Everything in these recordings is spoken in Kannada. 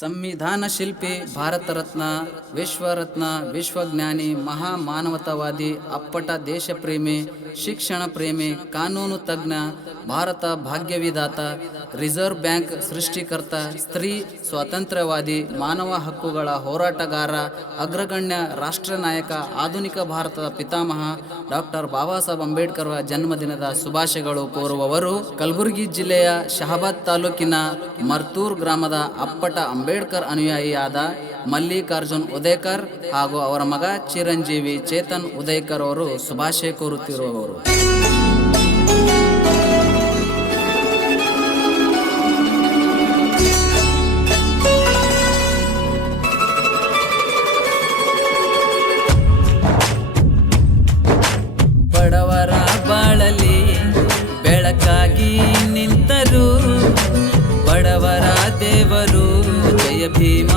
ಸಂವಿಧಾನ ಶಿಲ್ಪಿ, ಭಾರತ ರತ್ನ, ವಿಶ್ವರತ್ನ, ವಿಶ್ವಜ್ಞಾನಿ, ಮಹಾ ಮಾನವತಾವಾದಿ, ಅಪ್ಪಟ ದೇಶಪ್ರೇಮಿ, ಶಿಕ್ಷಣ ಪ್ರೇಮಿ, ಕಾನೂನು ತಜ್ಞ, ಭಾರತ ಭಾಗ್ಯವಿದಾತ, ರಿಸರ್ವ್ ಬ್ಯಾಂಕ್ ಸೃಷ್ಟಿಕರ್ತ, ಸ್ತ್ರೀ ಸ್ವಾತಂತ್ರ್ಯವಾದಿ, ಮಾನವ ಹಕ್ಕುಗಳ ಹೋರಾಟಗಾರ, ಅಗ್ರಗಣ್ಯ ರಾಷ್ಟ್ರ ನಾಯಕ, ಆಧುನಿಕ ಭಾರತದ ಪಿತಾಮಹ ಡಾಕ್ಟರ್ ಬಾಬಾ ಸಾಹೇಬ್ ಅಂಬೇಡ್ಕರ್ ಜನ್ಮದಿನದ ಶುಭಾಶಯಗಳು ಕೋರುವವರು ಕಲಬುರಗಿ ಜಿಲ್ಲೆಯ ಶಹಾಬಾದ್ ತಾಲೂಕಿನ ಮರ್ತೂರ್ ಗ್ರಾಮದ ಅಪ್ಪಟ ಅಂಬೇಡ್ಕರ್ ಅನುಯಾಯಿಯಾದ ಮಲ್ಲಿಕಾರ್ಜುನ್ ಉದಯಕರ್ ಹಾಗೂ ಅವರ ಮಗ ಚಿರಂಜೀವಿ ಚೇತನ್ ಉದಯಕರ್ ಅವರು ಶುಭಾಶಯ ಕೋರುತ್ತಿರುವವರು. ಬಡವರ ಬಾಳಲಿ ಬೆಳಕಾಗಿ ನಿಂತರು, ಬಡವರ ದೇವರು ಜಯ ಭೀಮ.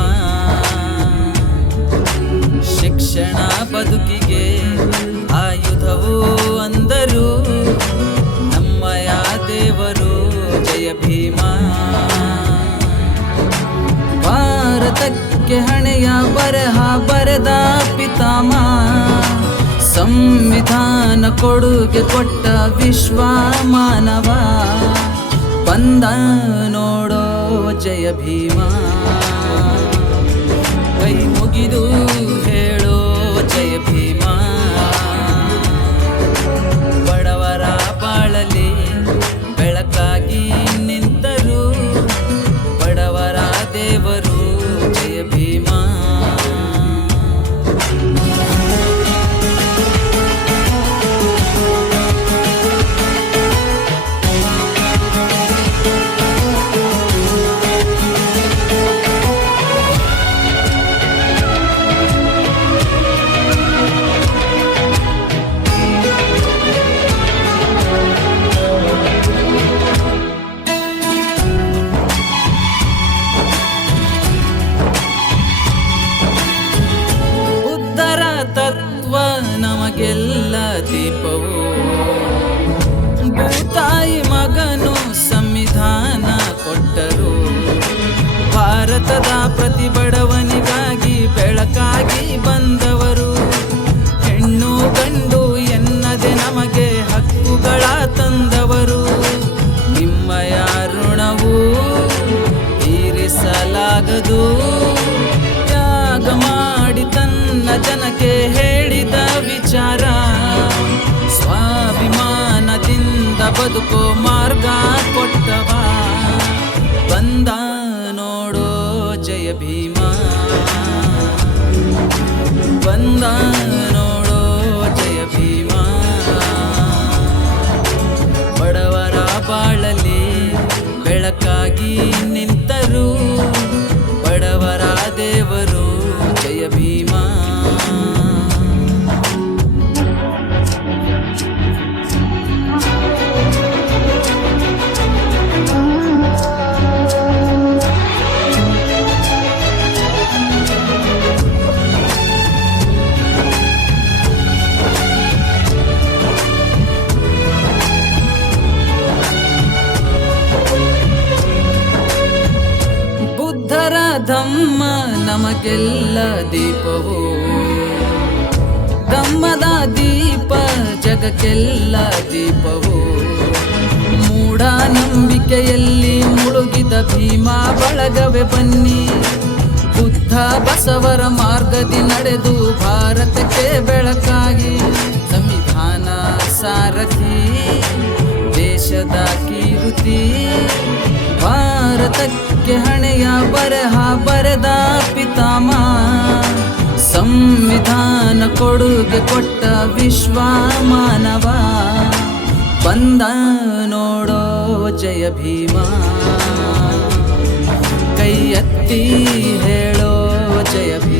ಶಿಕ್ಷಣ ಬದುಕಿಗೆ ಆಯುಧವು ಅಂದರು, ನಮ್ಮಯ ದೇವರು ಜಯ ಭೀಮ. ಭಾರತಕ್ಕೆ ಹಣೆಯ ಬರಹ ಬರೆದ ಪಿತಾಮಹ, ಸಂವಿಧಾನ ಕೊಡುಗೆ ಕೊಟ್ಟ ವಿಶ್ವ ಮಾನವ. ಬಂದ ನೋಡೋ ಜಯ ಭೀಮ, ಕೈ ಮುಗಿದು ಹೇಳೋ ಜಯ ಭೀಮ. ಬಡವರ ಬಾಳಲಿ ಬೆಳಕಾಗಿ ನಿಂತರು, ಬಡವರ ದೇವರು ಜಯ ಭೀಮ. ತತ್ವ ನಮಗೆಲ್ಲ ದೀಪವು, ಭೂತಾಯಿ ಮಗನು ಸಂವಿಧಾನ ಕೊಟ್ಟರು. ಭಾರತದ ಪ್ರತಿ ಬಡವನಿಗಾಗಿ ಬೆಳಕಾಗಿ ಬಂದವರು, ಹೆಣ್ಣು ಗಂಡು ಎನ್ನದೆ ನಮಗೆ ಹಕ್ಕುಗಳ ತಂದವರು. ನಿಮ್ಮಯ ಋಣವು ತೀರಿಸಲಾಗದು, ತ್ಯಾಗ ಮಾಡಿ ತನ್ನ ಜನಕ್ಕೆ ಹೇಳಿದ ವಿಚಾರ. ಸ್ವಾಭಿಮಾನದಿಂದ ಬದುಕೋ ಮಾರ್ಗ ಕೊಟ್ಟವ, ಬಂದ ನೋಡೋ ಜಯ ಭೀಮ. ಬಂದ ನೋಡೋ ಜಯ ಭೀಮ. ಬಡವರ ಬಾಳಲಿ ಬೆಳಕಾಗಿ ನಿಂತರು, ಬಡವರ ದೇವರು ಜಯ ಭೀಮ. ಬುದ್ಧರ ಧಮ್ಮ ನಮಗೆಲ್ಲ ದೀಪವು, ಧಮ್ಮದ ದೀಪ ಜಗಕ್ಕೆಲ್ಲ ದೀಪವು. ಮೂಢನಂಬಿಕೆಯಲ್ಲಿ ಮುಳುಗಿದ ಭೀಮ ಬಳಗವೇ ಬನ್ನಿ, ಬುದ್ಧ ಬಸವರ ಮಾರ್ಗದಿ ನಡೆದು ಭಾರತಕ್ಕೆ ಬೆಳಕಾಗಿ. ಸಂವಿಧಾನ ಸಾರಥಿ, ದೇಶದ ಕೀರುತಿ, ಭಾರತಕ್ಕೆ ಹಣೆಯ ಬರಹ ಬರೆದ ಪಿತಾಮಹ. ಸಂವಿಧಾನ ಕೊಡುಗೆ ಕೊಟ್ಟ ವಿಶ್ವ ಮಾನವ, ಬಂದ ನೋಡೋ ಜಯ ಭೀಮ. ಕೈ ಎತ್ತಿ ಹೇಳೋ ಜಯ ಭೀಮ.